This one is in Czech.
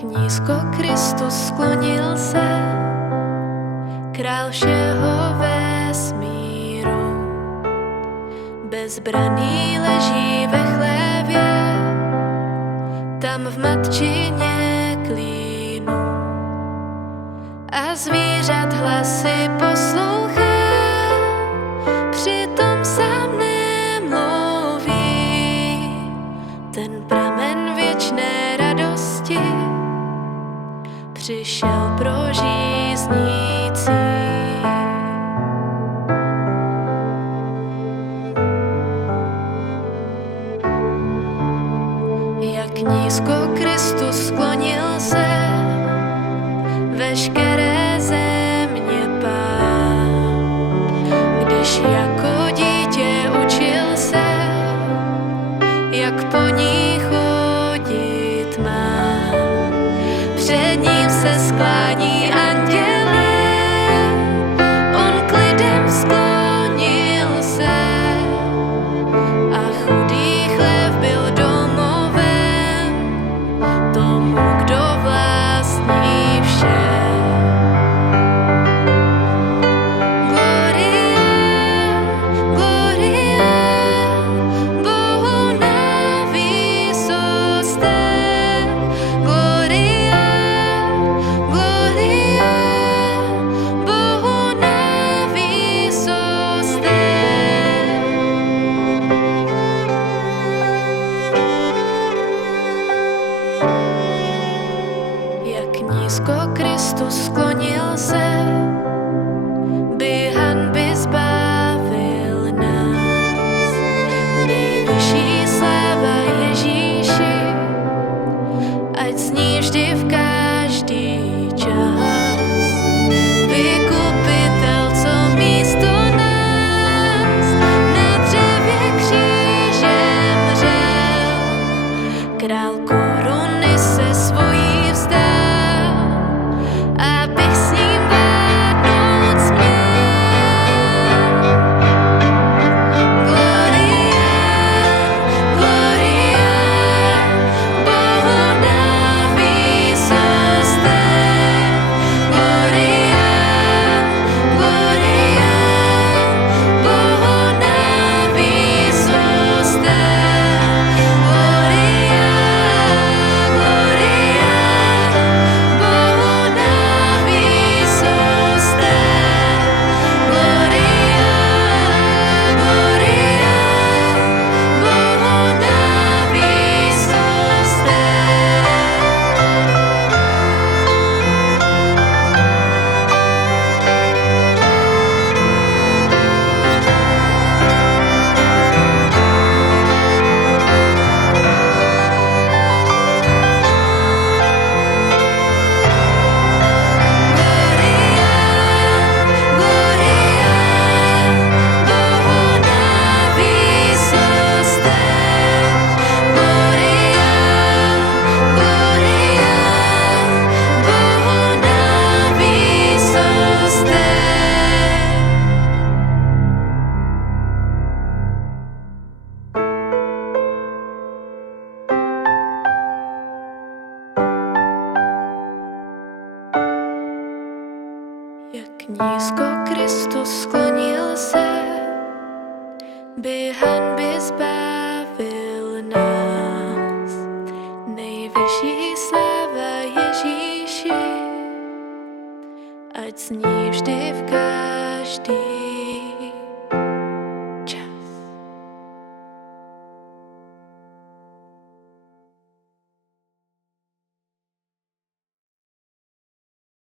Jak nízko Kristus sklonil se, král všeho vesmíru. Bezbraný leží ve chlévě, tam v matčině klínu. A zvířat hlasy poslouchá, přitom sám nemluví. Ten pramen věčné radosti přišel pro žíznící. Jak nízko Kristus sklonil se, veškeré země Pán, když jako dítě učil se, jak po ní chodit má. Před ním se sklání anděle, on k lidem sklonil se a chudý chlév byl domovem tomu, kdo vlastní vše. Nízko Kristus sklonil se, by hanby zbavil nás. Nejvyšší sláva Ježíši, ať zní vždy v každý čas. Vykupitel, co místo nás na dřevě kříže mřel, král koruny se svojí vzdal, abych s ním vládnout směl. Gloria, gloria, Bohu na výsostech. Gloria, gloria, Bohu na výsostech. Gloria, gloria, Bohu na výsostech. Gloria, gloria, Bohu na výsostech. Jak nízko Kristus sklonil se, by hanby zbavil nás. Nejvyšší sláva Ježíši, ať zní vždy v každý